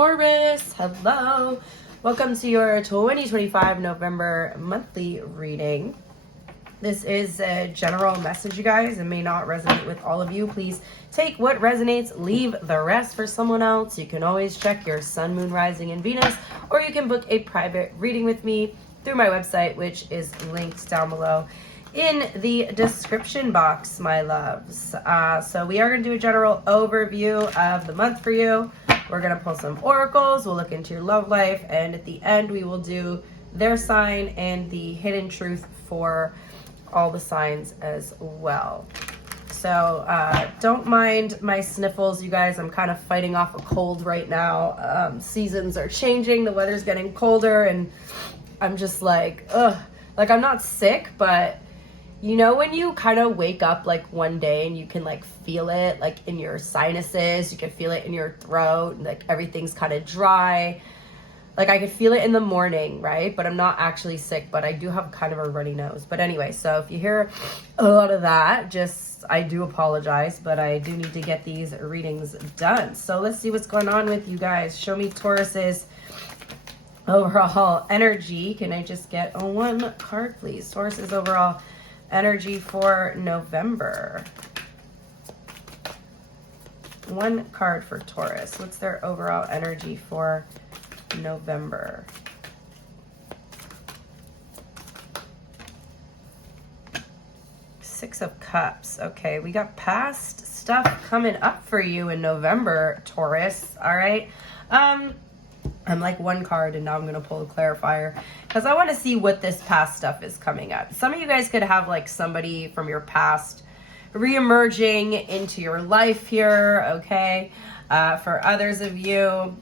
Taurus, hello. Welcome to your 2025 November monthly reading. This is a general message, you guys. It may not resonate with all of you. Please take what resonates, leave the rest for someone else. You can always check your sun, moon, rising, and Venus, or you can book a private reading with me through my website, which is linked down below in the description box, my loves. So we are going to do a general overview of the month for you. We're going to pull some oracles. We'll look into your love life. And at the end, we will do their sign and the hidden truth for all the signs as well. So don't mind my sniffles, you guys. I'm kind of fighting off a cold right now. Seasons are changing. The weather's getting colder. And I'm just like, ugh. Like, I'm not sick, but you know when you kind of wake up like one day and you can like feel it like in your sinuses, you can feel it in your throat, and like everything's kind of dry. Like I could feel it in the morning, right? But I'm not actually sick, but I do have kind of a runny nose. But anyway, so if you hear a lot of that, just I do apologize, but I do need to get these readings done. So let's see what's going on with you guys. Show me Taurus's overall energy. Can I just get one card, please? Taurus's overall energy for November. One card for Taurus. What's their overall energy for November? Six of Cups. Okay, we got past stuff coming up for you in November, Taurus. All right. I'm like one card and now I'm going to pull a clarifier because I want to see what this past stuff is coming up. Some of you guys could have like somebody from your past re-emerging into your life here, okay? For others of you,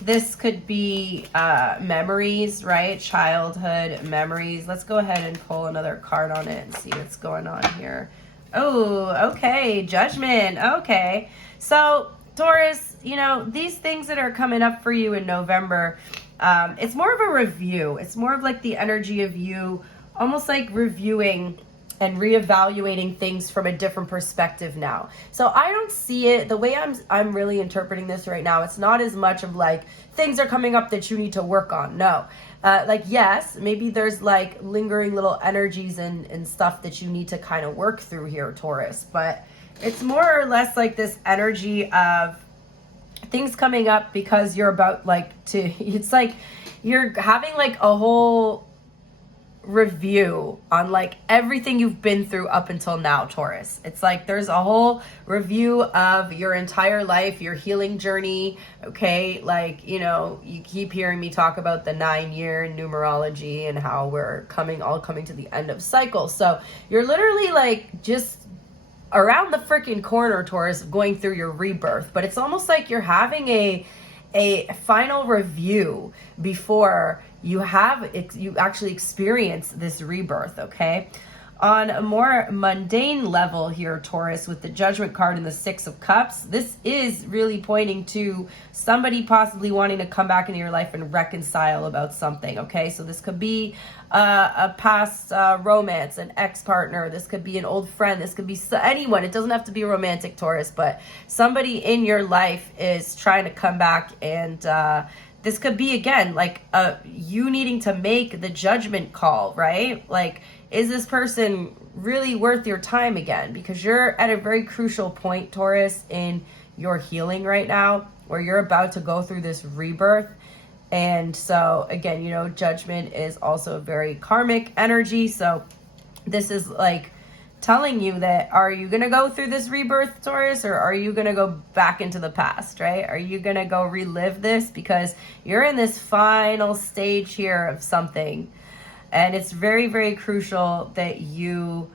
this could be memories, right? Childhood memories. Let's go ahead and pull another card on it and see what's going on here. Oh, okay. Judgment. Okay. So Taurus, you know, these things that are coming up for you in November, it's more of a review. It's more of like the energy of you almost like reviewing and reevaluating things from a different perspective now. So I don't see it the way I'm really interpreting this right now. It's not as much of like things are coming up that you need to work on. No. Like, yes, maybe there's like lingering little energies and stuff that you need to kind of work through here, Taurus, but it's more or less like this energy of things coming up because you're about like to, it's like you're having like a whole review on like everything you've been through up until now, Taurus. It's like there's a whole review of your entire life, your healing journey, okay? Like, you know, you keep hearing me talk about the 9-year numerology and how we're all coming to the end of cycle. So you're literally like just around the freaking corner, Taurus, going through your rebirth, but it's almost like you're having a final review before you actually experience this rebirth, okay? On a more mundane level here, Taurus, with the Judgment card and the Six of Cups, this is really pointing to somebody possibly wanting to come back into your life and reconcile about something, okay? So this could be a past romance, an ex-partner. This could be an old friend. This could be anyone. It doesn't have to be a romantic, Taurus, but somebody in your life is trying to come back, and this could be, again, like you needing to make the judgment call, right? Like, is this person really worth your time again? Because you're at a very crucial point, Taurus, in your healing right now, where you're about to go through this rebirth. And so, again, you know, judgment is also a very karmic energy. So this is like telling you that, are you going to go through this rebirth, Taurus, or are you going to go back into the past, right? Are you going to go relive this? Because you're in this final stage here of something. And it's very, very crucial that you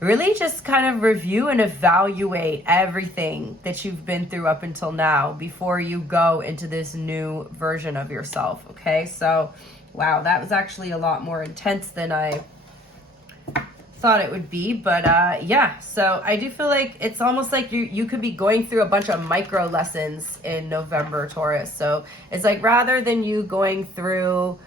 really just kind of review and evaluate everything that you've been through up until now before you go into this new version of yourself, okay? So, wow, that was actually a lot more intense than I thought it would be. But yeah, so I do feel like it's almost like you could be going through a bunch of micro lessons in November, Taurus. So it's like rather than you going through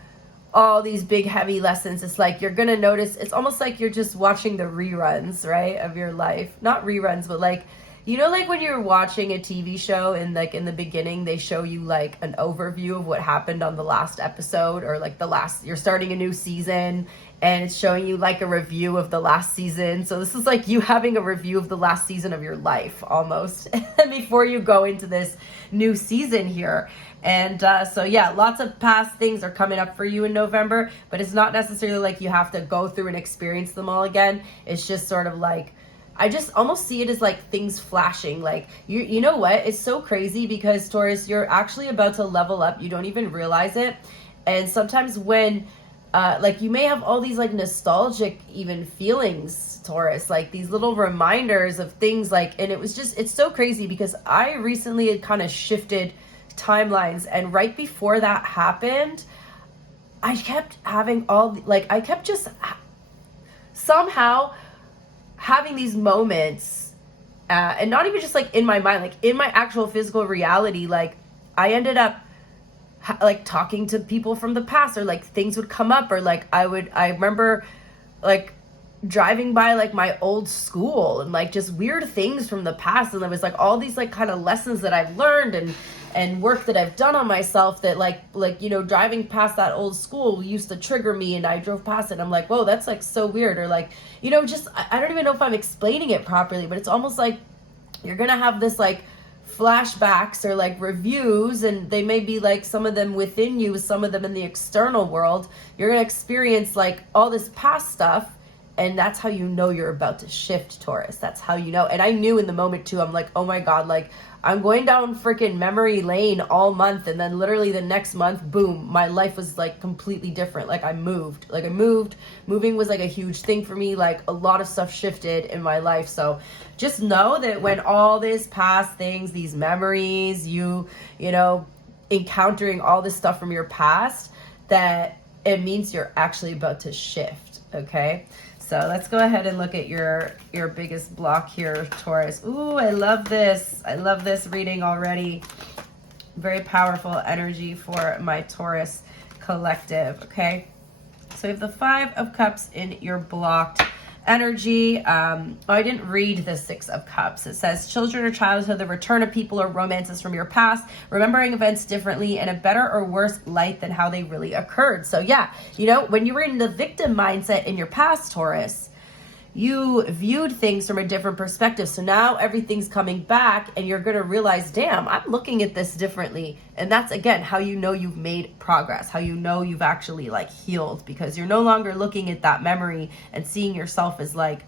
all these big heavy lessons, it's like you're gonna notice, it's almost like you're just watching the reruns, right, of your life. Not reruns, but like you know, like when you're watching a TV show and like in the beginning they show you like an overview of what happened on the last episode, or like you're starting a new season and it's showing you like a review of the last season. So this is like you having a review of the last season of your life almost before you go into this new season here. And so yeah, lots of past things are coming up for you in November, but it's not necessarily like you have to go through and experience them all again. It's just sort of like, I just almost see it as like things flashing. Like you know what? It's so crazy because Taurus, you're actually about to level up. You don't even realize it. And sometimes when like you may have all these like nostalgic even feelings, Taurus, like these little reminders of things like, and it's so crazy because I recently had kind of shifted timelines, and right before that happened, I kept having I kept just somehow having these moments, and not even just like in my mind, like in my actual physical reality, like I ended up like talking to people from the past, or like things would come up, or like I remember like driving by like my old school and like just weird things from the past, and there was like all these like kind of lessons that I've learned and work that I've done on myself that like you know, driving past that old school used to trigger me, and I drove past it and I'm like, whoa, that's like so weird. Or like, you know, just I don't even know if I'm explaining it properly, but it's almost like you're gonna have this like flashbacks or like reviews, and they may be like some of them within you, some of them in the external world. You're gonna experience like all this past stuff, and that's how you know you're about to shift, Taurus. That's how you know. And I knew in the moment too, I'm like, oh my God, like I'm going down freaking memory lane all month, and then literally the next month, boom, my life was like completely different. Like I moved. Moving was like a huge thing for me. Like a lot of stuff shifted in my life. So just know that when all these past things, these memories, you know, encountering all this stuff from your past, that it means you're actually about to shift, okay? So let's go ahead and look at your biggest block here, Taurus. Ooh, I love this. I love this reading already. Very powerful energy for my Taurus collective, okay? So you have the 5 of Cups in your blocked energy. I didn't read the 6 of Cups. It says children or childhood, the return of people or romances from your past, remembering events differently in a better or worse light than how they really occurred. So yeah, you know, when you were in the victim mindset in your past, Taurus, you viewed things from a different perspective. So now everything's coming back and you're going to realize, damn, I'm looking at this differently. And that's, again, how you know you've made progress, how you know you've actually like healed, because you're no longer looking at that memory and seeing yourself as like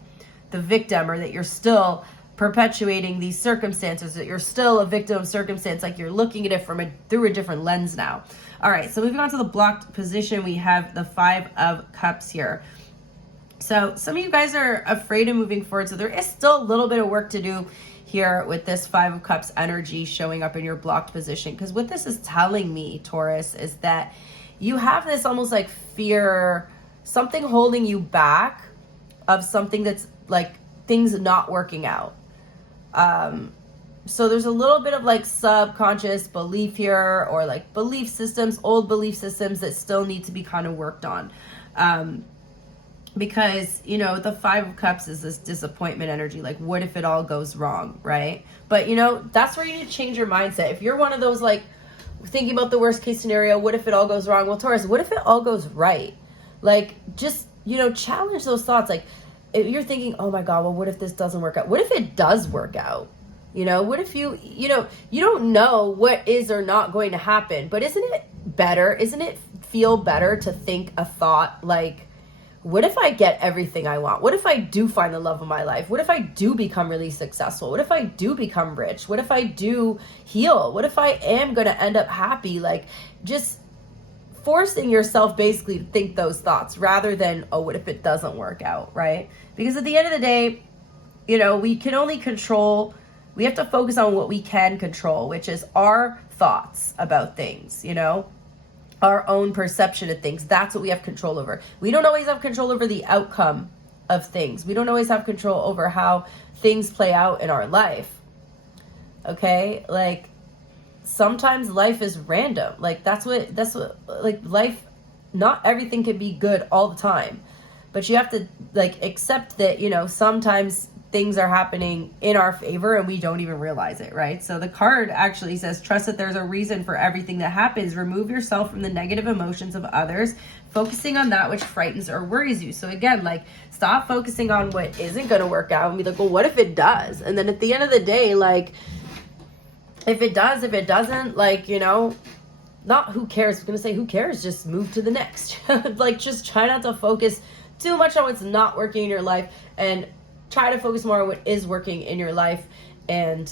the victim, or that you're still perpetuating these circumstances, that you're still a victim of circumstance. Like you're looking at it through a different lens now. All right, so moving on to the blocked position, we have the 5 of Cups here. So some of you guys are afraid of moving forward. So there is still a little bit of work to do here with this 5 of Cups energy showing up in your blocked position. Because what this is telling me, Taurus, is that you have this almost like fear, something holding you back of something that's like things not working out. So there's a little bit of like subconscious belief here, or like belief systems, old belief systems that still need to be kind of worked on. Because, you know, the 5 of Cups is this disappointment energy. Like, what if it all goes wrong, right? But, you know, that's where you need to change your mindset. If you're one of those, like, thinking about the worst case scenario, what if it all goes wrong? Well, Taurus, what if it all goes right? Like, just, you know, challenge those thoughts. Like, if you're thinking, oh my God, well, what if this doesn't work out? What if it does work out? You know, what if you know, you don't know what is or not going to happen, but isn't it better? Isn't it feel better to think a thought like, what if I get everything I want? What if I do find the love of my life? What if I do become really successful? What if I do become rich? What if I do heal? What if I am going to end up happy? Like, just forcing yourself basically to think those thoughts rather than, oh, what if it doesn't work out, right? Because at the end of the day, you know, we can only control, we have to focus on what we can control, which is our thoughts about things, you know? Our own perception of things. That's what we have control over. We don't always have control over the outcome of things. We don't always have control over how things play out in our life. Okay? Like, sometimes life is random. Like, that's what, like, life, not everything can be good all the time. But you have to, like, accept that, you know, sometimes things are happening in our favor and we don't even realize it, right? So the card actually says, trust that there's a reason for everything that happens. Remove yourself from the negative emotions of others, focusing on that which frightens or worries you. So again, like, stop focusing on what isn't going to work out and be like, well, what if it does? And then at the end of the day, like, if it does, if it doesn't, like, you know, not who cares. I was going to say, who cares? Just move to the next. Like, just try not to focus too much on what's not working in your life, and try to focus more on what is working in your life. And,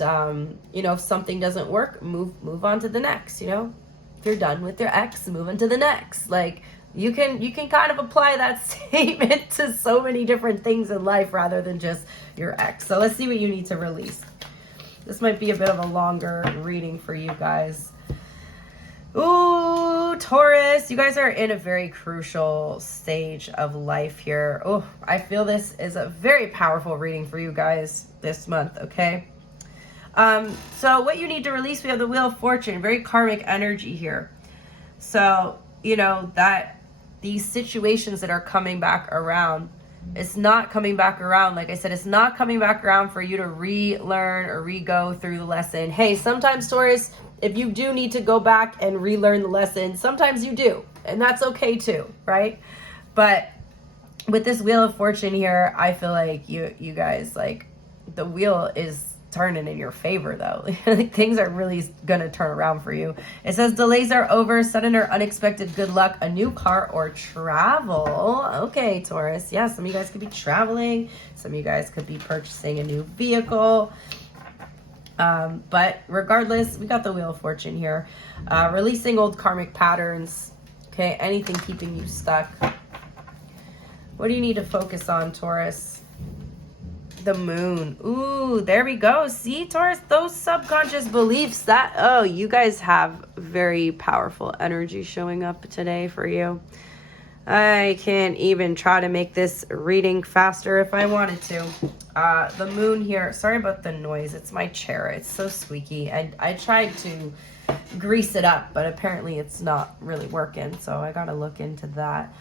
you know, if something doesn't work, move on to the next, you know. If you're done with your ex, move on to the next. Like, you can kind of apply that statement to so many different things in life rather than just your ex. So let's see what you need to release. This might be a bit of a longer reading for you guys. Ooh, Taurus, you guys are in a very crucial stage of life here. Oh, I feel this is a very powerful reading for you guys this month, okay? So what you need to release, we have the Wheel of Fortune, very karmic energy here. So, you know, that these situations that are coming back around, it's not coming back around. Like I said, it's not coming back around for you to relearn or re-go through the lesson. Hey, sometimes, Taurus, if you do need to go back and relearn the lesson, sometimes you do, and that's okay too, right? But with this Wheel of Fortune here, I feel like you guys, like, the wheel is turning in your favor, though. Like, things are really gonna turn around for you. It says delays are over, sudden or unexpected good luck, a new car or travel. Okay, Taurus. Yeah, some of you guys could be traveling. Some of you guys could be purchasing a new vehicle. But regardless, we got the Wheel of Fortune here. Releasing old karmic patterns. Okay, anything keeping you stuck. What do you need to focus on, Taurus? The moon. Ooh, there we go. See, Taurus, those subconscious beliefs that, oh, you guys have very powerful energy showing up today for you. I can't even try to make this reading faster if I wanted to. The moon here, sorry about the noise. It's my chair. It's so squeaky. I tried to grease it up, but apparently it's not really working. So I got to look into that.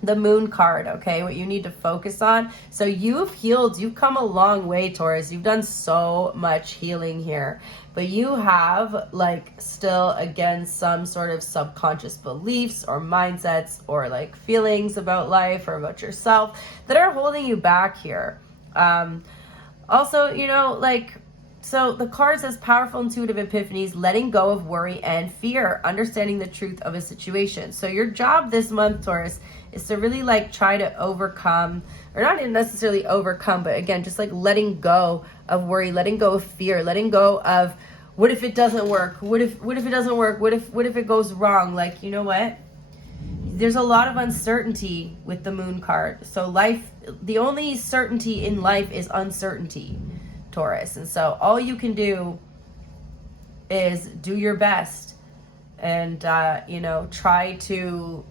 The moon card, okay, what you need to focus on. So you've healed, you've come a long way, Taurus. You've done so much healing here, but you have, like, still, again, some sort of subconscious beliefs or mindsets or, like, feelings about life or about yourself that are holding you back here. Also, you know, like, so the card says powerful intuitive epiphanies, letting go of worry and fear, understanding the truth of a situation. So your job this month, Taurus, is to really, like, try to overcome, or not necessarily overcome, but again, just like letting go of worry, letting go of fear, letting go of what if it doesn't work? What if it doesn't work? What if it goes wrong? Like, you know what? There's a lot of uncertainty with the moon card. So life, the only certainty in life is uncertainty, Taurus. And so all you can do is do your best and, you know, try to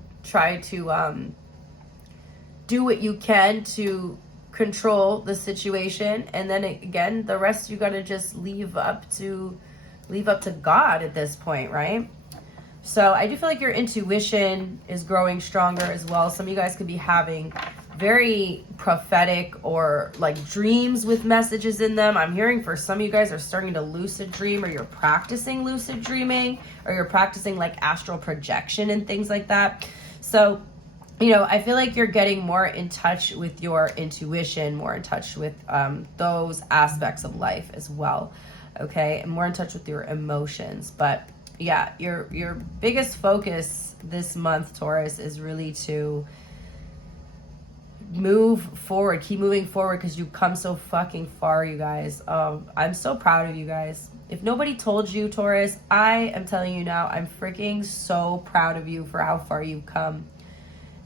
do what you can to control the situation, and then again, the rest you got to just leave up to God at this point, right? So I do feel like your intuition is growing stronger as well. Some of you guys could be having very prophetic or, like, dreams with messages in them. I'm hearing for some of you guys are starting to lucid dream, or you're practicing lucid dreaming, or you're practicing, like, astral projection and things like that. So, you know, I feel like you're getting more in touch with your intuition, more in touch with those aspects of life as well, okay? And more in touch with your emotions. But yeah, your biggest focus this month, Taurus, is really to move forward, keep moving forward, because you've come so fucking far, you guys. I'm so proud of you guys. If nobody told you, Taurus, I am telling you now, I'm freaking so proud of you for how far you've come.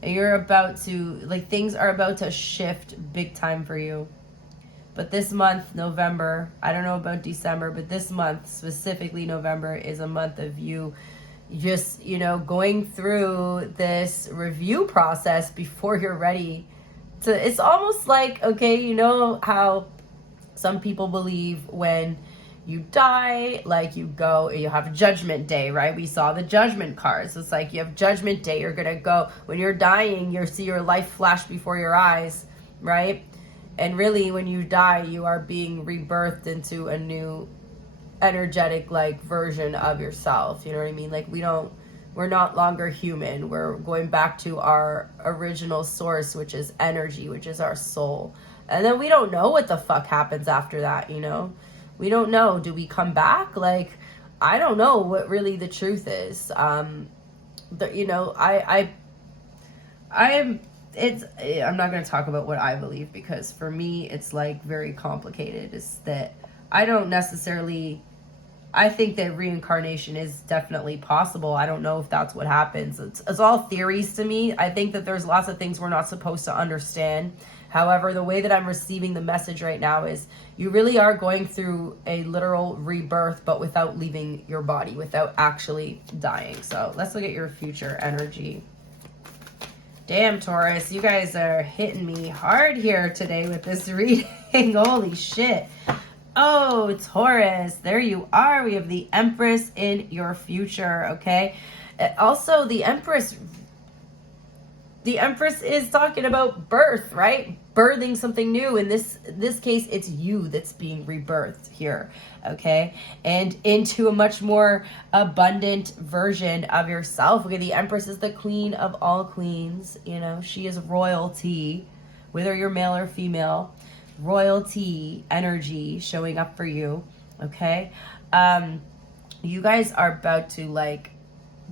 And you're about to, like, things are about to shift big time for you. But this month, November, I don't know about December, but this month, specifically November, is a month of you just, you know, going through this review process before you're ready to, it's almost like, okay, you know how some people believe when you die, like, you have judgment day, right? We saw the judgment cards. It's like you have judgment day. You're going to go, when you're dying, you see your life flash before your eyes, right? And really, when you die, you are being rebirthed into a new energetic like version of yourself. You know what I mean? Like we're not longer human. We're going back to our original source, which is energy, which is our soul. And then we don't know what the fuck happens after that, you know? We don't know. Do we come back? Like, I don't know what really the truth is. You know, I'm not going to talk about what I believe, because for me, it's like very complicated. It's that I don't necessarily, I think that reincarnation is definitely possible. I don't know if that's what happens. It's all theories to me. I think that there's lots of things we're not supposed to understand. However, the way that I'm receiving the message right now is you really are going through a literal rebirth, but without leaving your body, without actually dying. So let's look at your future energy. Damn, Taurus, you guys are hitting me hard here today with this reading. Holy shit. Oh, Taurus, there you are. We have the Empress in your future, okay? Also, the Empress is talking about birth, right? Birthing something new. In this case, it's you that's being rebirthed here, okay? And into a much more abundant version of yourself. Okay, the Empress is the queen of all queens, you know? She is royalty, whether you're male or female. Royalty energy showing up for you, okay? You guys are about to like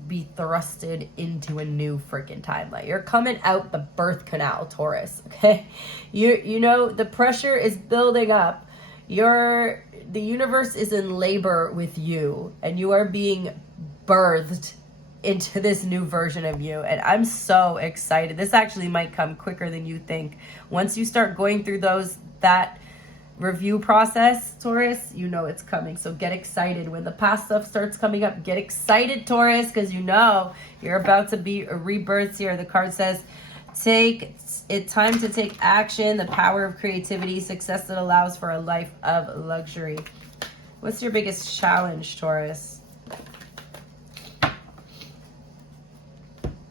be thrusted into a new freaking timeline. You're coming out the birth canal, Taurus, okay? You know the pressure is building up. The universe is in labor with you, and you are being birthed into this new version of you, and I'm so excited. This actually might come quicker than you think. Once you start going through that review process, Taurus, you know it's coming. So get excited. When the past stuff starts coming up, get excited, Taurus, because you know you're about to be a rebirth here. The card says, time to take action, the power of creativity, success that allows for a life of luxury. What's your biggest challenge, Taurus?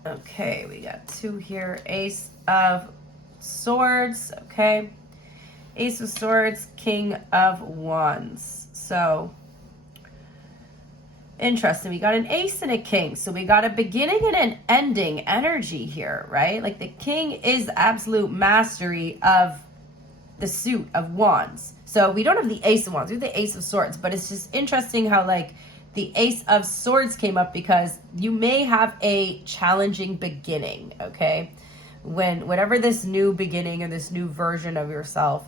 Okay, we got 2 here. Ace of Swords, okay. Ace of Swords, King of Wands. So, interesting. We got an ace and a king. So we got a beginning and an ending energy here, right? Like the king is absolute mastery of the suit of wands. So we don't have the ace of wands. We have the ace of swords. But it's just interesting how like the ace of swords came up, because you may have a challenging beginning, okay? Whatever this new beginning or this new version of yourself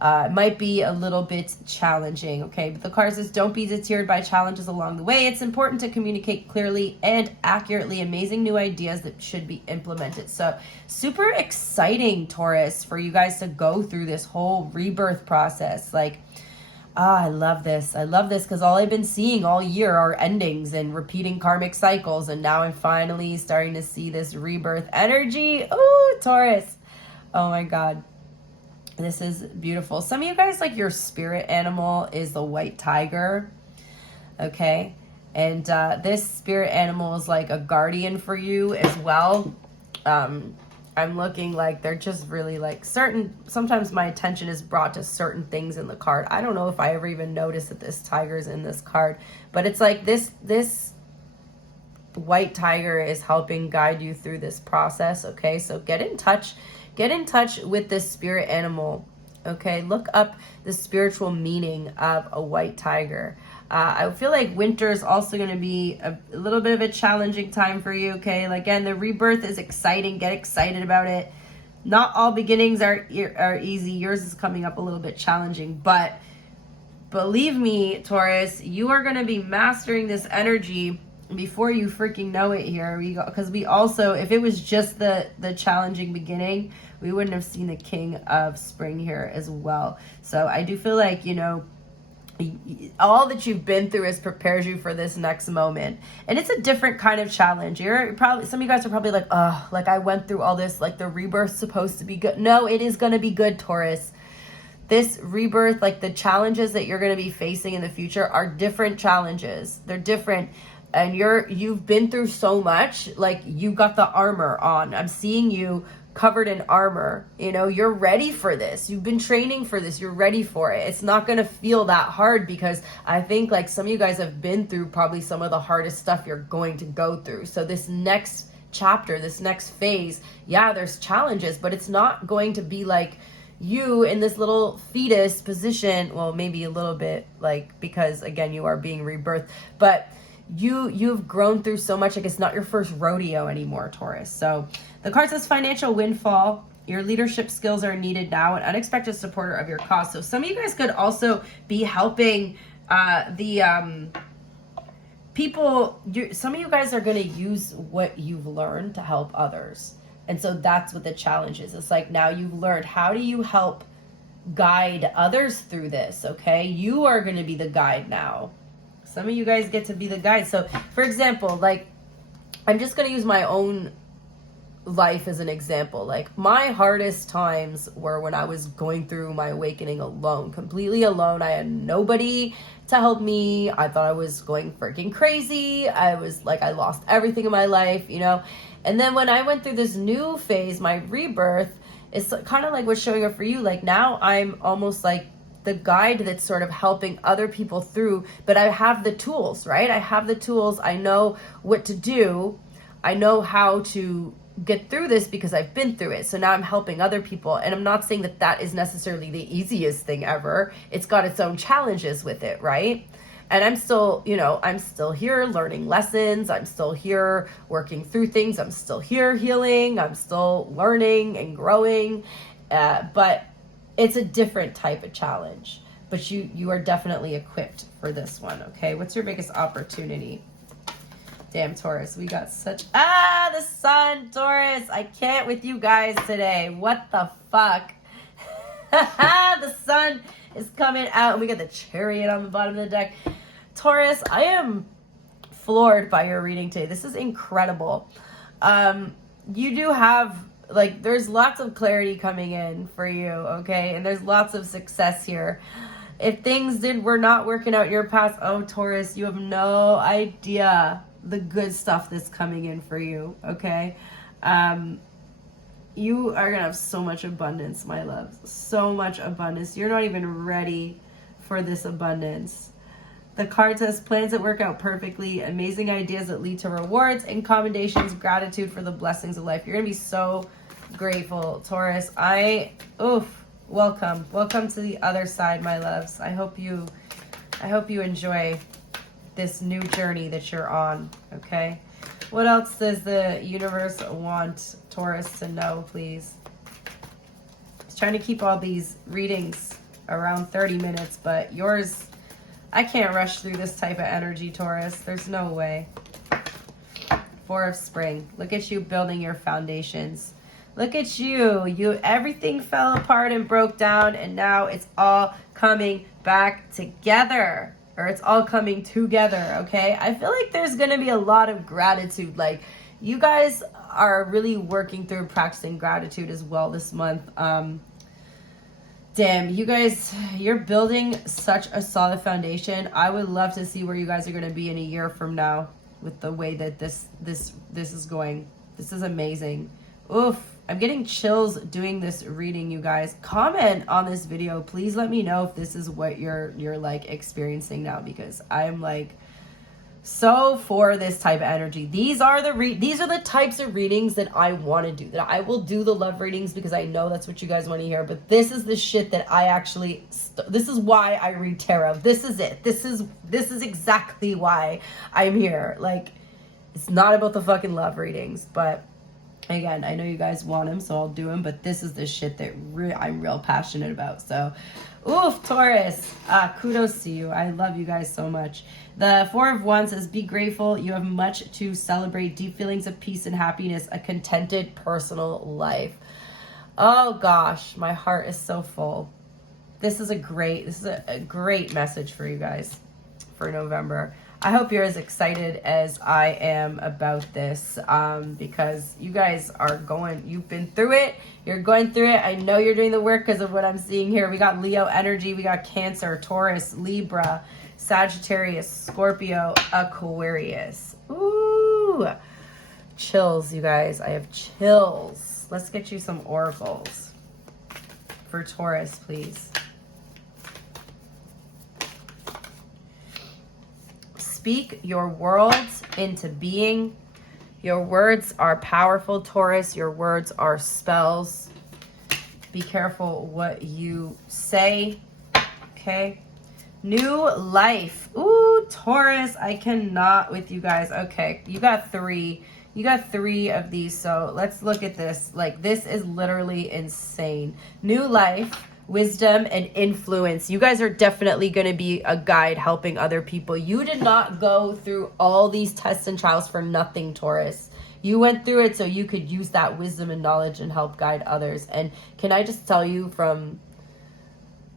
might be a little bit challenging, okay? But the card says, don't be deterred by challenges along the way. It's important to communicate clearly and accurately amazing new ideas that should be implemented. So super exciting, Taurus, for you guys to go through this whole rebirth process. Like, I love this. I love this because all I've been seeing all year are endings and repeating karmic cycles. And now I'm finally starting to see this rebirth energy. Oh, Taurus. Oh my God. This is beautiful. Some of you guys, like your spirit animal is the white tiger. Okay. And this spirit animal is like a guardian for you as well. I'm looking like they're just really like sometimes my attention is brought to certain things in the card. I don't know if I ever even noticed that this tiger's in this card, but it's like this white tiger is helping guide you through this process. Okay. So get in touch with this spirit animal. Okay. Look up the spiritual meaning of a white tiger. I feel like winter is also going to be a little bit of a challenging time for you, okay? Like, again, the rebirth is exciting. Get excited about it. Not all beginnings are easy. Yours is coming up a little bit challenging. But believe me, Taurus, you are going to be mastering this energy before you freaking know it here. Because we also, if it was just the challenging beginning, we wouldn't have seen the King of Spring here as well. So I do feel like, you know, all that you've been through has prepared you for this next moment, and it's a different kind of challenge. You're probably, some of you guys are probably like, oh, like I went through all this, like the rebirth's supposed to be good. No, it is going to be good, Taurus. This rebirth, like the challenges that you're going to be facing in the future are different challenges. They're different, and you've been through so much. Like, you got the armor on. I'm seeing you covered in armor. You know, you're ready for this. You've been training for this. You're ready for it. It's not going to feel that hard, because I think like some of you guys have been through probably some of the hardest stuff you're going to go through. So this next chapter, this next phase, yeah, there's challenges, but it's not going to be like you in this little fetus position. Well, maybe a little bit, like, because again, you are being rebirthed, but you've grown through so much. Like, it's not your first rodeo anymore, Taurus. So the card says financial windfall. Your leadership skills are needed now. An unexpected supporter of your cause. So some of you guys could also be helping people. Some of you guys are going to use what you've learned to help others. And so that's what the challenge is. It's like, now you've learned, how do you help guide others through this? Okay, you are going to be the guide now. Some of you guys get to be the guide. So for example, like, I'm just going to use my own life as an example. Like, my hardest times were when I was going through my awakening alone, completely alone. I had nobody to help me. I thought I was going freaking crazy. I was like, I lost everything in my life, you know? And then when I went through this new phase, my rebirth, it's kind of like what's showing up for you. Like, now I'm almost like the guide that's sort of helping other people through, but I have the tools, right? I have the tools. I know what to do. I know how to get through this because I've been through it. So now I'm helping other people. And I'm not saying that that is necessarily the easiest thing ever. It's got its own challenges with it, right? And I'm still, you know, I'm still here learning lessons. I'm still here working through things. I'm still here healing. I'm still learning and growing. But it's a different type of challenge. But you are definitely equipped for this one, okay? What's your biggest opportunity? Damn, Taurus, we got such... the sun, Taurus. I can't with you guys today. What the fuck? The sun is coming out, and we got the Chariot on the bottom of the deck. Taurus, I am floored by your reading today. This is incredible. You do have, like, there's lots of clarity coming in for you, okay? And there's lots of success here. If things were not working out in your past, oh, Taurus, you have no idea the good stuff that's coming in for you, okay? You are gonna have so much abundance, my love. So much abundance. You're not even ready for this abundance. The card says plans that work out perfectly, amazing ideas that lead to rewards and commendations, gratitude for the blessings of life. You're gonna be so grateful, Taurus. Welcome. Welcome to the other side, my loves. I hope you enjoy this new journey that you're on, okay? What else does the universe want Taurus to know, please? I was trying to keep all these readings around 30 minutes, but yours, I can't rush through this type of energy, Taurus. There's no way. Four of Spring. Look at you building your foundations. Look at you. Everything fell apart and broke down, and now it's all coming back together. Or it's all coming together, okay? I feel like there's going to be a lot of gratitude. Like, you guys are really working through practicing gratitude as well this month. Damn, you guys, you're building such a solid foundation. I would love to see where you guys are going to be in a year from now with the way that this is going. This is amazing. Oof. I'm getting chills doing this reading, you guys. Comment on this video. Please let me know if this is what you're like experiencing now, because I'm like so for this type of energy. These are the types of readings that I want to do. That I will do the love readings because I know that's what you guys want to hear. But this is the shit that I actually this is why I read tarot. This is it. This is exactly why I'm here. Like, it's not about the fucking love readings, but again, I know you guys want them, so I'll do them, but this is the shit that I'm real passionate about. So, oof, Taurus, kudos to you. I love you guys so much. The Four of Wands says, be grateful. You have much to celebrate. Deep feelings of peace and happiness. A contented personal life. Oh, gosh, my heart is so full. This is a great message for you guys for November. I hope you're as excited as I am about this, because you guys you've been through it, you're going through it. I know you're doing the work because of what I'm seeing here. We got Leo energy, we got Cancer, Taurus, Libra, Sagittarius, Scorpio, Aquarius. Ooh, chills, you guys. I have chills. Let's get you some oracles for Taurus, please. Speak your worlds into being. Your words are powerful, Taurus. Your words are spells. Be careful what you say. Okay. New life. Ooh, Taurus. I cannot with you guys. Okay. You got 3. You got 3 of these. So let's look at this. Like, this is literally insane. New life, wisdom, and influence. You guys are definitely going to be a guide helping other people. You did not go through all these tests and trials for nothing, Taurus. You went through it so you could use that wisdom and knowledge and help guide others. And can I just tell you,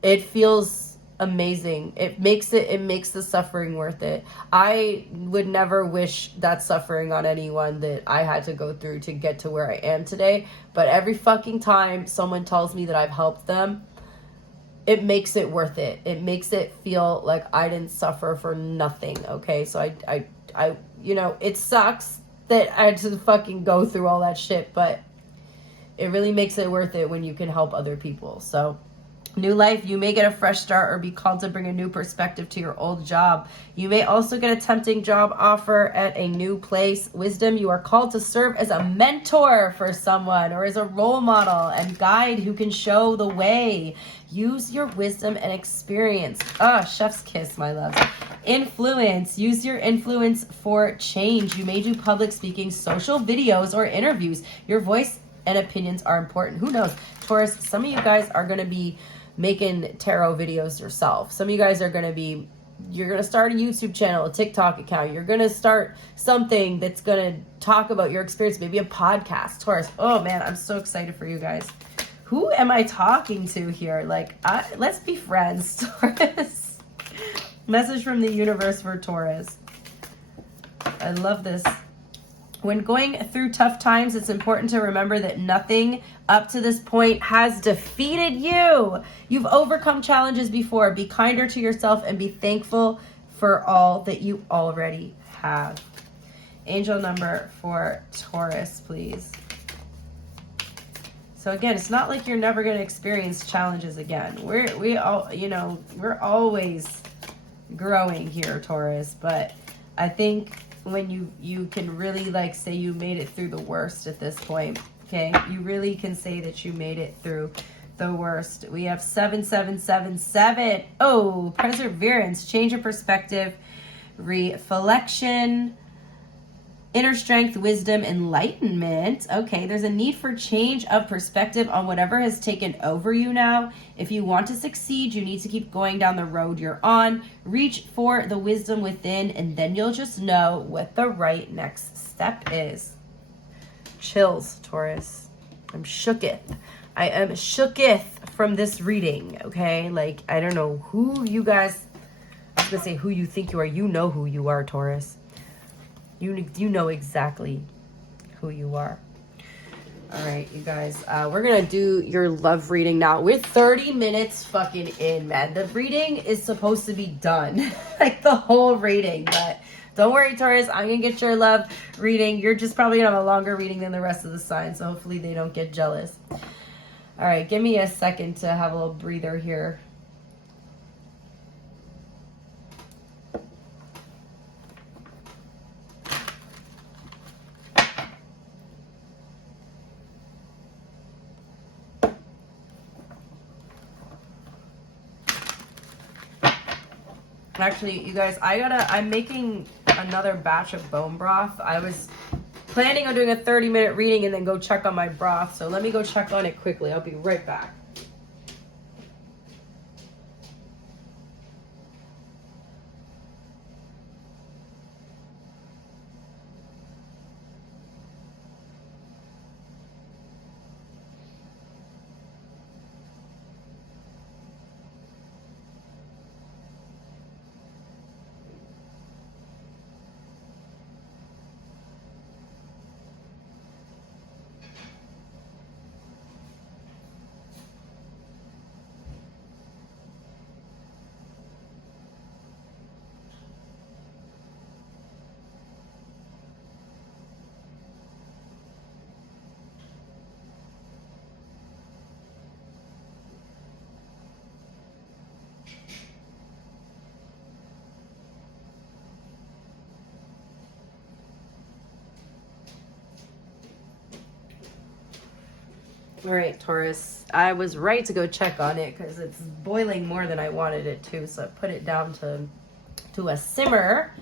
it feels amazing. It makes the suffering worth it. I would never wish that suffering on anyone that I had to go through to get to where I am today. But every fucking time someone tells me that I've helped them, it makes it worth it. It makes it feel like I didn't suffer for nothing. Okay. So I it sucks that I had to fucking go through all that shit, but it really makes it worth it when you can help other people. So new life, you may get a fresh start or be called to bring a new perspective to your old job. You may also get a tempting job offer at a new place. Wisdom, you are called to serve as a mentor for someone or as a role model and guide who can show the way. Use your wisdom and experience. Chef's kiss, my love. Influence. Use your influence for change. You may do public speaking, social videos, or interviews. Your voice and opinions are important. Who knows? Taurus, some of you guys are going to be making tarot videos yourself. Some of you guys are going to be, you're going to start a YouTube channel, a TikTok account. You're going to start something that's going to talk about your experience, maybe a podcast. Taurus, oh man, I'm so excited for you guys. Who am I talking to here? Like, let's be friends, Taurus. Message from the universe for Taurus. I love this. When going through tough times, it's important to remember that nothing up to this point has defeated you. You've overcome challenges before. Be kinder to yourself and be thankful for all that you already have. Angel number for Taurus, please. So again, it's not like you're never going to experience challenges again. We're always growing here, Taurus. But I think when you can really like say you made it through the worst at this point, okay? You really can say that you made it through the worst. We have 7777. Oh, perseverance, change of perspective, reflection, inner strength, wisdom, enlightenment. Okay, there's a need for change of perspective on whatever has taken over you now. If you want to succeed, you need to keep going down the road you're on. Reach for the wisdom within, and then you'll just know what the right next step is. Chills, Taurus. I'm shooketh. I am shooketh from this reading, okay? Like, I don't know who you guys, I was going to say who you think you are. You know who you are, Taurus. You know exactly who you are. All right, you guys. We're going to do your love reading now. We're 30 minutes fucking in, man. The reading is supposed to be done. Like the whole reading. But don't worry, Taurus. I'm going to get your love reading. You're just probably going to have a longer reading than the rest of the signs. So hopefully they don't get jealous. All right, give me a second to have a little breather here. Actually, you guys, I'm making another batch of bone broth. I was planning on doing a 30-minute reading and then go check on my broth. So let me go check on it quickly. I'll be right back. All right, Taurus. I was right to go check on it because it's boiling more than I wanted it to. So I put it down to a simmer.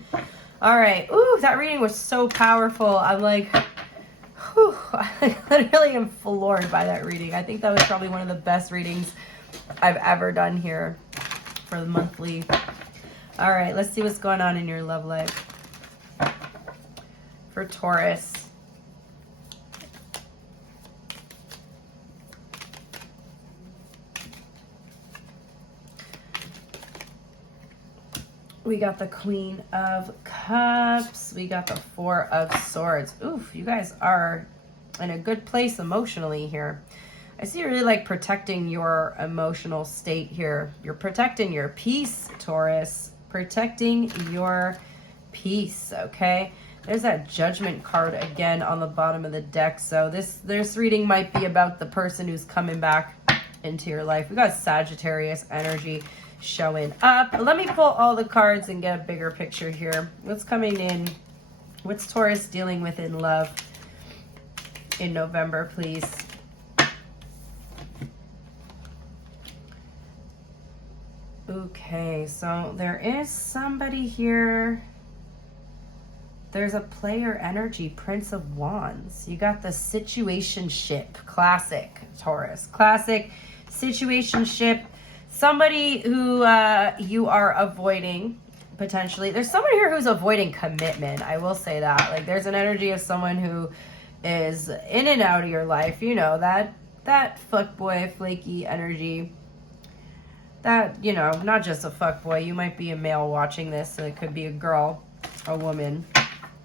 All right. Ooh, that reading was so powerful. I'm like, whew, I literally am floored by that reading. I think that was probably one of the best readings I've ever done here for the monthly. All right, let's see what's going on in your love life for Taurus. We got the Queen of Cups. We got the Four of Swords. Oof, you guys are in a good place emotionally here. I see you really like protecting your emotional state here. You're protecting your peace, Taurus. Protecting your peace, okay? There's that Judgment card again on the bottom of the deck. So this reading might be about the person who's coming back into your life. We got Sagittarius energy showing up. Let me pull all the cards and get a bigger picture here. What's coming in? What's Taurus dealing with in love in November, please? Okay, so there is somebody here. There's a player energy, Prince of Wands. You got the situationship, classic Taurus. Classic situationship. Somebody who you are avoiding, potentially. There's someone here who's avoiding commitment. I will say that. Like, there's an energy of someone who is in and out of your life. You know, that fuckboy, flaky energy. That, you know, not just a fuckboy. You might be a male watching this, so it could be a girl, a woman,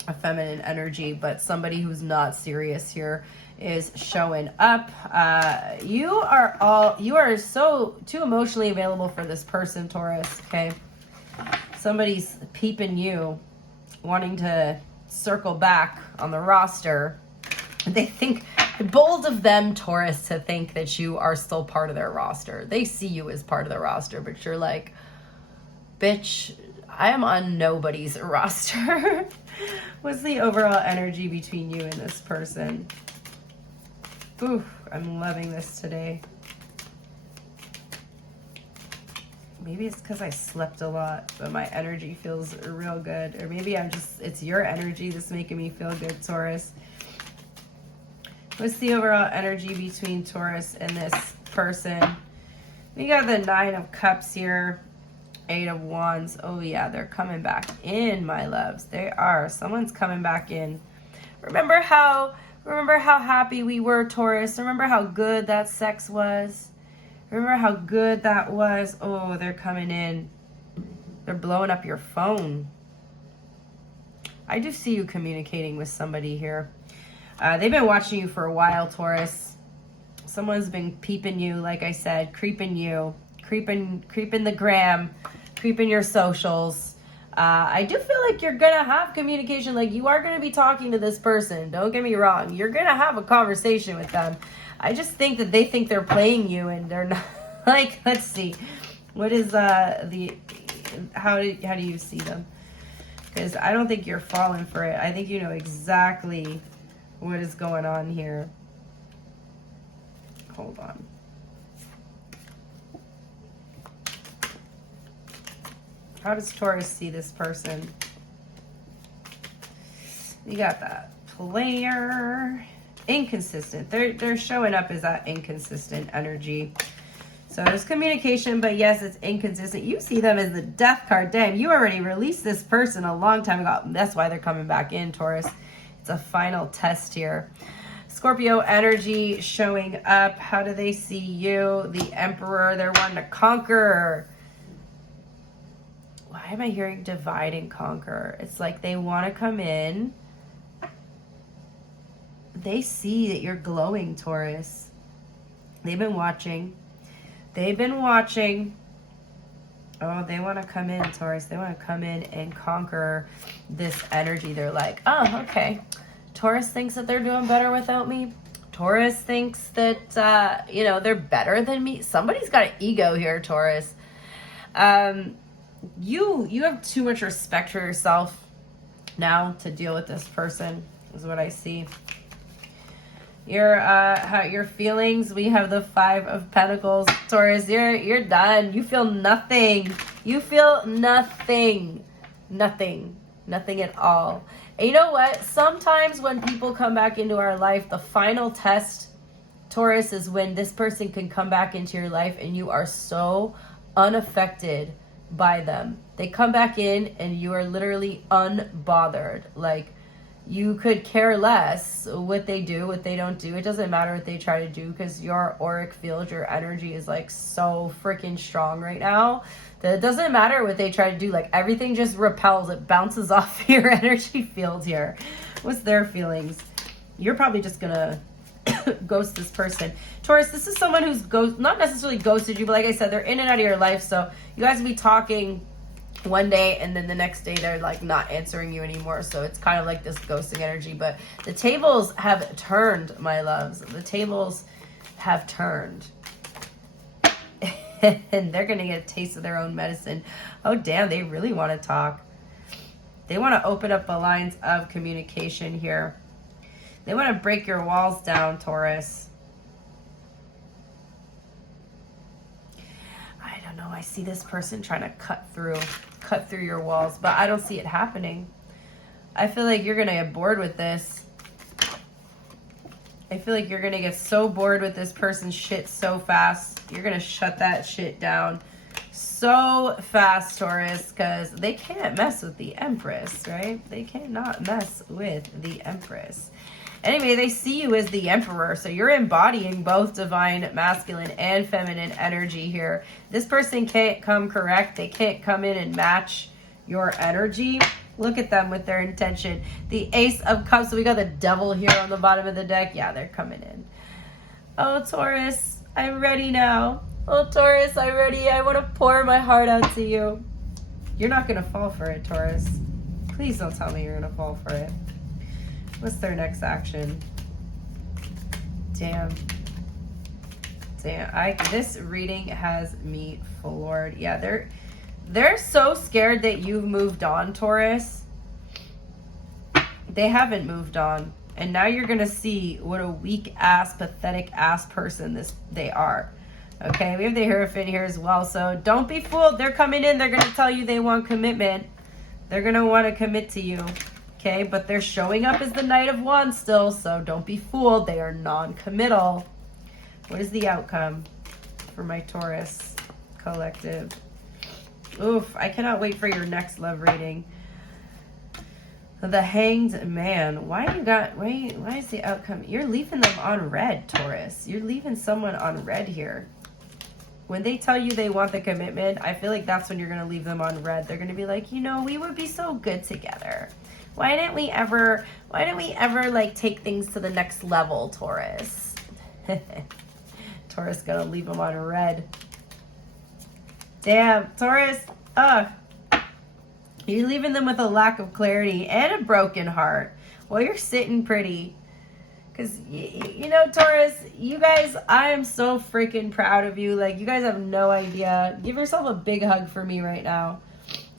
a feminine energy, but somebody who's not serious here is showing up. You are so too emotionally available for this person, Taurus, okay? Somebody's peeping you, wanting to circle back on the roster. They think, bold of them, Taurus, to think that you are still part of their roster. They see you as part of the roster, but you're like, bitch, I am on nobody's roster. What's the overall energy between you and this person? Ooh, I'm loving this today. Maybe it's because I slept a lot, but my energy feels real good. Or maybe it's your energy that's making me feel good, Taurus. What's the overall energy between Taurus and this person? We got the Nine of Cups here. Eight of Wands. Oh yeah, they're coming back in, my loves. They are. Someone's coming back in. Remember how happy we were, Taurus? Remember how good that sex was? Remember how good that was? Oh, they're coming in. They're blowing up your phone. I do see you communicating with somebody here. They've been watching you for a while, Taurus. Someone's been peeping you, like I said, creeping you, creeping the gram, creeping your socials. I do feel like you're going to have communication. Like, you are going to be talking to this person. Don't get me wrong. You're going to have a conversation with them. I just think that they think they're playing you and they're not. Like, let's see. What is how do you see them? Because I don't think you're falling for it. I think you know exactly what is going on here. Hold on. How does Taurus see this person? You got that player. Inconsistent. They're showing up as that inconsistent energy. So there's communication, but yes, it's inconsistent. You see them as the death card. Damn, you already released this person a long time ago. That's why they're coming back in, Taurus. It's a final test here. Scorpio energy showing up. How do they see you? The Emperor. They're wanting to conquer. Why am I hearing divide and conquer? It's like they want to come in. They see that you're glowing, Taurus. They've been watching. They've been watching. Oh, they want to come in, Taurus. They want to come in and conquer this energy. They're like, oh, okay. Taurus thinks that they're doing better without me. Taurus thinks that, they're better than me. Somebody's got an ego here, Taurus. You have too much respect for yourself now to deal with this person, is what I see. Your feelings, we have the 5 of Pentacles. Taurus, you're done. You feel nothing. You feel nothing. Nothing at all. And you know what? Sometimes when people come back into our life, the final test, Taurus, is when this person can come back into your life and you are so unaffected by them. They come back in and you are literally unbothered. Like, you could care less what they do, what they don't do. It doesn't matter what they try to do, because your auric field, your energy is like so freaking strong right now that it doesn't matter what they try to do. Like, everything just repels. It bounces off your energy field here. What's their feelings? You're probably just gonna ghost this person. Taurus, this is someone who's not necessarily ghosted you, but like I said, they're in and out of your life. So you guys will be talking one day and then the next day they're like not answering you anymore. So it's kind of like this ghosting energy. But the tables have turned, my loves. The tables have turned. And they're going to get a taste of their own medicine. Oh, damn, they really want to talk. They want to open up the lines of communication here. They want to break your walls down, Taurus. I don't know. I see this person trying to cut through your walls, but I don't see it happening. I feel like you're going to get bored with this. I feel like you're going to get so bored with this person's shit so fast. You're going to shut that shit down so fast, Taurus, because they can't mess with the Empress, right? They cannot mess with the Empress. Anyway, they see you as the Emperor, so you're embodying both divine masculine and feminine energy here. This person can't come correct. They can't come in and match your energy. Look at them with their intention. The Ace of Cups. So we got the Devil here on the bottom of the deck. Yeah, they're coming in. Oh, Taurus, I'm ready now. Oh, Taurus, I'm ready. I want to pour my heart out to you. You're not going to fall for it, Taurus. Please don't tell me you're going to fall for it. What's their next action? Damn. This reading has me floored. Yeah, they're so scared that you've moved on, Taurus. They haven't moved on. And now you're going to see what a weak-ass, pathetic-ass person they are. Okay, we have the Hierophant here as well. So don't be fooled. They're coming in. They're going to tell you they want commitment. They're going to want to commit to you. Okay, but they're showing up as the Knight of Wands still. So don't be fooled. They are non-committal. What is the outcome for my Taurus collective? Oof, I cannot wait for your next love reading. The Hanged Man. Why is the outcome? You're leaving them on red, Taurus. You're leaving someone on red here. When they tell you they want the commitment, I feel like that's when you're going to leave them on red. They're going to be like, you know, we would be so good together. Why didn't we ever like take things to the next level, Taurus? Taurus going to leave them on red. Damn, Taurus. Ugh. You're leaving them with a lack of clarity and a broken heart. Well, you're sitting pretty. Because, you know, Taurus, you guys, I am so freaking proud of you. Like, you guys have no idea. Give yourself a big hug for me right now.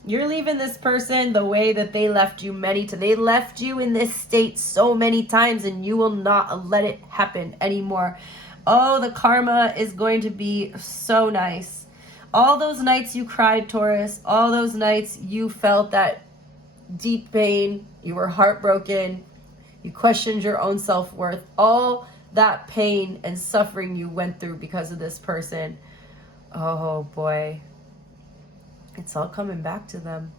You're leaving this person the way that they left you They left you in this state so many times, and you will not let it happen anymore. Oh, the karma is going to be so nice. All those nights you cried, Taurus, all those nights you felt that deep pain, you were heartbroken, you questioned your own self-worth, all that pain and suffering you went through because of this person. Oh boy. It's all coming back to them.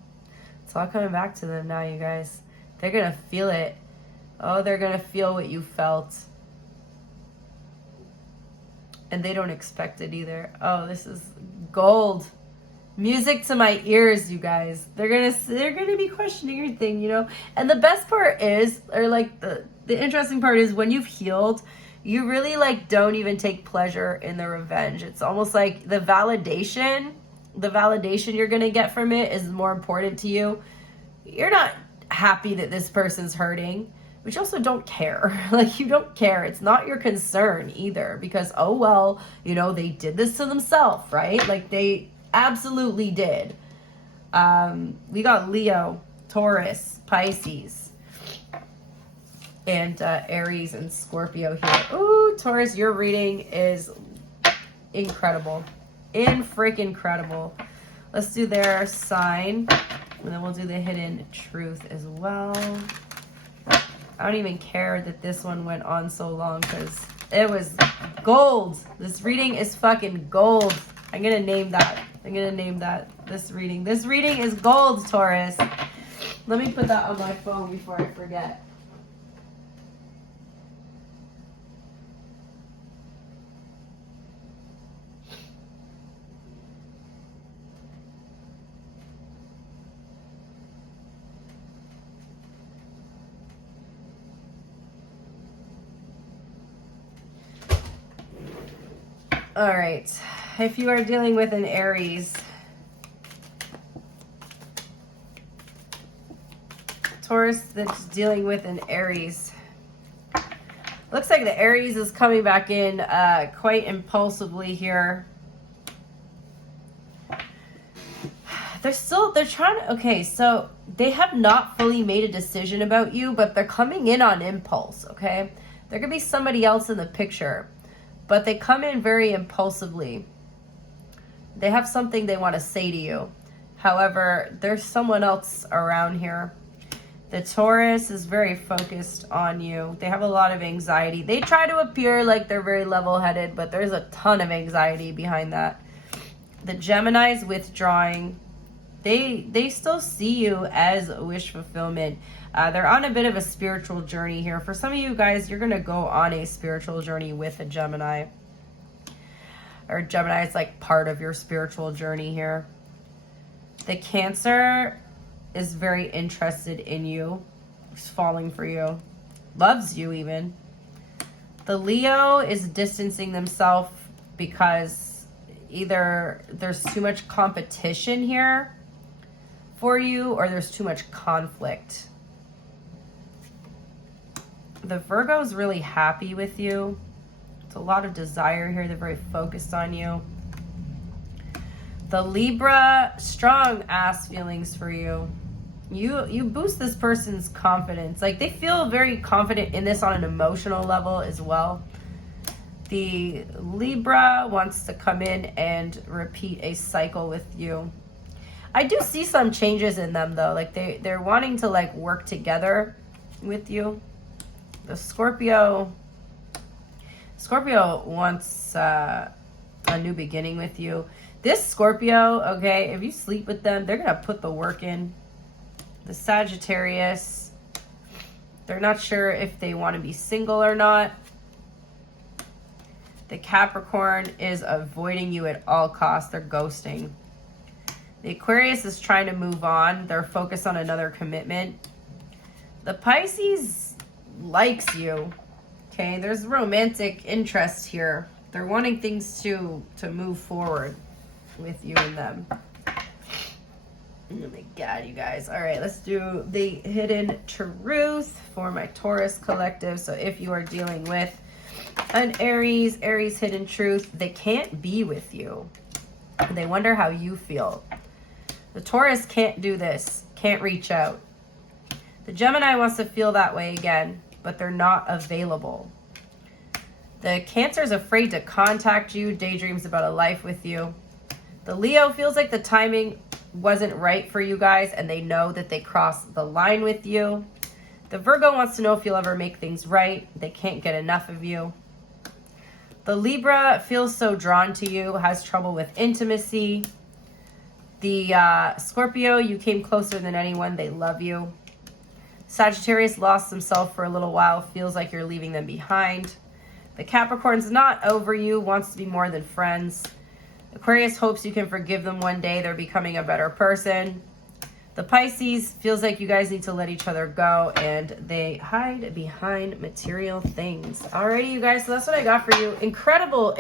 It's all coming back to them now, you guys. They're going to feel it. Oh, they're going to feel what you felt. And they don't expect it either. Oh, this is gold. Music to my ears, you guys. They're gonna be questioning your thing, you know. And the best part is, or like the interesting part is, when you've healed, you really like don't even take pleasure in the revenge. It's almost like the validation you're gonna get from it is more important to you. You're not happy that this person's hurting, but you also don't care. Like, you don't care. It's not your concern either, because, oh, well, you know, they did this to themselves, right? Like, they absolutely did. We got Leo, Taurus, Pisces. and Aries and Scorpio here. Ooh, Taurus, your reading is incredible. Incredible. Let's do their sign, and then we'll do the hidden truth as well. I don't even care that this one went on so long because it was gold. This reading is fucking gold. I'm gonna name that. This reading. This reading is gold, Taurus. Let me put that on my phone before I forget. All right, if you are dealing with an Aries, Taurus that's dealing with an Aries, looks like the Aries is coming back in quite impulsively here. They're trying to, okay, so they have not fully made a decision about you, but they're coming in on impulse, okay? There could be somebody else in the picture, but they come in very impulsively. They have something they want to say to you. However, there's someone else around here. The Taurus is very focused on you. They have a lot of anxiety. They try to appear like they're very level-headed, but there's a ton of anxiety behind that. The Gemini is withdrawing. They still see you as a wish fulfillment. They're on a bit of a spiritual journey here. For some of you guys, you're going to go on a spiritual journey with a Gemini. Or Gemini is like part of your spiritual journey here. The Cancer is very interested in you. He's falling for you. Loves you even. The Leo is distancing themselves because either there's too much competition here for you or there's too much conflict. The Virgo is really happy with you. It's a lot of desire here. They're very focused on you. The Libra, strong ass feelings for you. You boost this person's confidence. Like, they feel very confident in this on an emotional level as well. The Libra wants to come in and repeat a cycle with you. I do see some changes in them though. Like they're wanting to like work together with you. The Scorpio wants a new beginning with you. This Scorpio, okay, if you sleep with them, they're going to put the work in. The Sagittarius, they're not sure if they want to be single or not. The Capricorn is avoiding you at all costs. They're ghosting. The Aquarius is trying to move on. They're focused on another commitment. The Pisces likes you. Okay, there's romantic interest here. They're wanting things to move forward with you and them. Oh my God, you guys. All right, let's do the hidden truth for my Taurus collective. So if you are dealing with an Aries hidden truth, they can't be with you. They wonder how you feel. The Taurus can't do this, can't reach out. The Gemini wants to feel that way again, but they're not available. The Cancer is afraid to contact you, daydreams about a life with you. The Leo feels like the timing wasn't right for you guys, and they know that they crossed the line with you. The Virgo wants to know if you'll ever make things right. They can't get enough of you. The Libra feels so drawn to you, has trouble with intimacy. The Scorpio, you came closer than anyone. They love you. Sagittarius lost himself for a little while, feels like you're leaving them behind. The Capricorn's not over you, wants to be more than friends. Aquarius hopes you can forgive them one day. They're becoming a better person. The Pisces feels like you guys need to let each other go, and they hide behind material things. Alrighty, you guys, so that's what I got for you. Incredible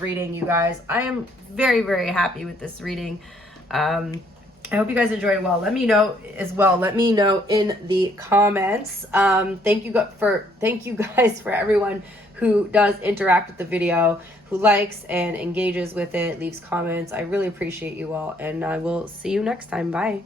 reading, you guys. I am very, very happy with this reading. I hope you guys enjoyed. Well, let me know as well. Let me know in the comments. Thank you guys for everyone who does interact with the video, who likes and engages with it, leaves comments. I really appreciate you all, and I will see you next time. Bye.